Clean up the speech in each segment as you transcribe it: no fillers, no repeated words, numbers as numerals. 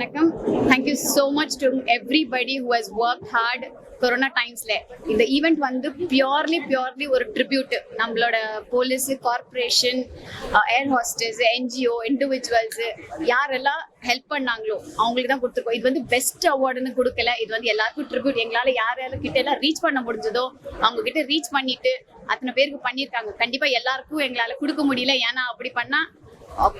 Vanakkam. Thank you so much to everybody who has worked hard corona டைம்ஸ்ல. இந்த event வந்து purely ஒரு tribute நம்மளோட police, corporation, air hostess, NGO, individuals யாரெல்லாம் help பண்ணாங்களோ அவங்களுக்கு தான் கொடுத்துருக்கோம். இது வந்து பெஸ்ட் அவார்டுன்னு கொடுக்கல, இது வந்து எல்லாருக்கும் ட்ரிபியூட். எங்களால் யார் கிட்ட எல்லாம் ரீச் பண்ண முடிஞ்சதோ அவங்க கிட்ட ரீச் பண்ணிட்டு அத்தனை பேருக்கு பண்ணியிருக்காங்க. கண்டிப்பா எல்லாருக்கும் எங்களால கொடுக்க முடியல, ஏன்னா அப்படி பண்ணா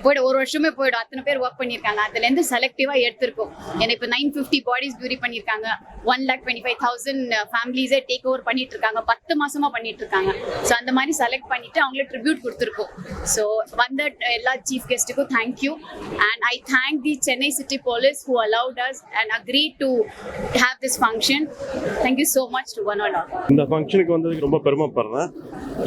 போய்டும், ஒரு வருஷமே போயிடும். அத்தனை பேர் ஒர்க் பண்ணியிருக்காங்க, அதுல இருந்து செலக்டிவா எடுத்திருக்கோம். ஏன்னா இப்போ 950 பாடிஸ் பியூரி பண்ணியிருக்காங்க, 1,25,000 ஃபேமிலிஸே டேக் ஓவர் பண்ணிட்டு இருக்காங்க, 10 மாசமா பண்ணிட்டு இருக்காங்க. ஸோ அந்த மாதிரி செலக்ட் பண்ணிட்டு அவங்களே ட்ரிபியூட் கொடுத்துருக்கோம். ஸோ வந்த எல்லா சீஃப் கெஸ்ட்டுக்கும் thank you. And I thank the Chennai city police who allowed us and agreed to have this function. Thank you so much to one and all. இந்த ஃபங்க்ஷனுக்கு வந்ததுக்கு ரொம்ப பெருமைப்படுறேன்.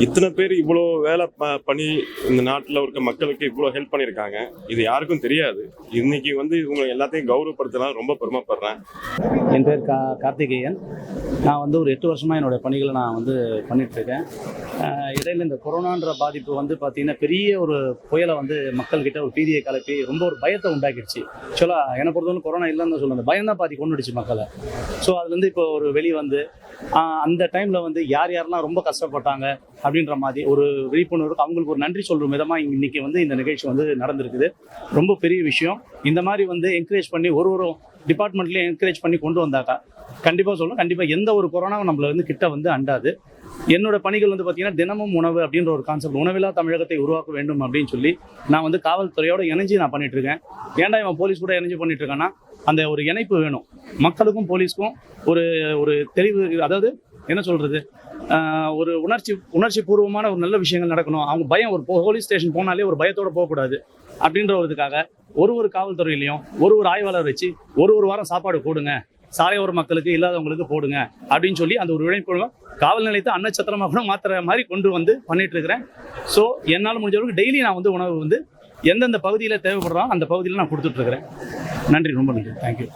இத்தனை பேர் இவ்வளோ வேலை பண்ணி இந்த நாட்டில் இருக்க மக்களுக்கு இவ்வளோ ஹெல்ப் பண்ணியிருக்காங்க, இது யாருக்கும் தெரியாது. இன்னைக்கு வந்து இவங்க எல்லாத்தையும் கௌரவப்படுத்தலாம், ரொம்ப பெருமைப்படுறேன். என் பேர் கார்த்திகேயன். நான் வந்து ஒரு 8 வருஷமாக என்னோடய பணிகளை நான் வந்து பண்ணிகிட்ருக்கேன். இடையில இந்த கொரோனான்ற பாதிப்பு வந்து பார்த்திங்கன்னா பெரிய ஒரு புயலை வந்து மக்கள்கிட்ட ஒரு பீதியை கலப்பி ரொம்ப ஒரு பயத்தை உண்டாக்கிடுச்சு. ஆக்சுவலாக என்னை பொறுத்தவரை கொரோனா இல்லைன்னு தான் சொல்லுவேன், பயம் தான் பாதி கொண்டுடுச்சு மக்களை. ஸோ அதுலேருந்து இப்போ ஒரு வெளியே வந்து அந்த டைமில் வந்து யாரெல்லாம் ரொம்ப கஷ்டப்பட்டாங்க அப்படின்ற மாதிரி ஒரு விழிப்புணர்வு, அவங்களுக்கு ஒரு நன்றி சொல்கிற விதமாக இன்றைக்கி வந்து இந்த நிகழ்ச்சி வந்து நடந்திருக்குது. ரொம்ப பெரிய விஷயம். இந்த மாதிரி வந்து என்கரேஜ் பண்ணி ஒரு டிபார்ட்மெண்ட்லேயும் என்கரேஜ் பண்ணி கொண்டு வந்தாக்கா கண்டிப்பாக சொல்லணும், கண்டிப்பாக எந்த ஒரு கொரோனாவும் நம்மளை வந்து கிட்ட வந்து அண்டாது. என்னோட பணிகள் வந்து பார்த்தீங்கன்னா தினமும் உணவு அப்படின்ற ஒரு கான்செப்ட், உணவில்லா தமிழகத்தை உருவாக்க வேண்டும் அப்படின்னு சொல்லி நான் வந்து காவல்துறையோடு இணைஞ்சு நான் பண்ணிட்டு இருக்கேன். ஏன்டா இவன் போலீஸ் கூட இணைஞ்சு பண்ணிட்டு இருக்கான்னா அந்த ஒரு இணைப்பு வேணும். மக்களுக்கும் போலீஸ்க்கும் ஒரு தெளிவு, அதாவது என்ன சொல்றது, ஒரு உணர்ச்சி பூர்வமான ஒரு நல்ல விஷயங்கள் நடக்கணும். அவங்க பயம், ஒரு போலீஸ் ஸ்டேஷன் போனாலே ஒரு பயத்தோட போகக்கூடாது அப்படின்ற ஒருதுக்காக ஒரு காவல்துறையிலையும் ஒரு ஆய்வாளர் வச்சு ஒரு வாரம் சாப்பாடு போடுங்க, சாலையோர மக்களுக்கு இல்லாதவங்களுக்கு போடுங்க அப்படின்னு சொல்லி அந்த ஒரு விழிப்புணர்வு காவல் நிலையத்தை அன்னச்சத்திரமாக கூட மாத்திர மாதிரி கொண்டு வந்து பண்ணிட்டு இருக்கிறேன். ஸோ என்னால் முடிஞ்சவங்களுக்கு டெய்லி நான் வந்து உணவு வந்து எந்தெந்த பகுதியில் தேவைப்படுறோம் அந்த பகுதியில் நான் கொடுத்துட்ருக்கிறேன். நன்றி, ரொம்ப நன்றி, தேங்க்யூ.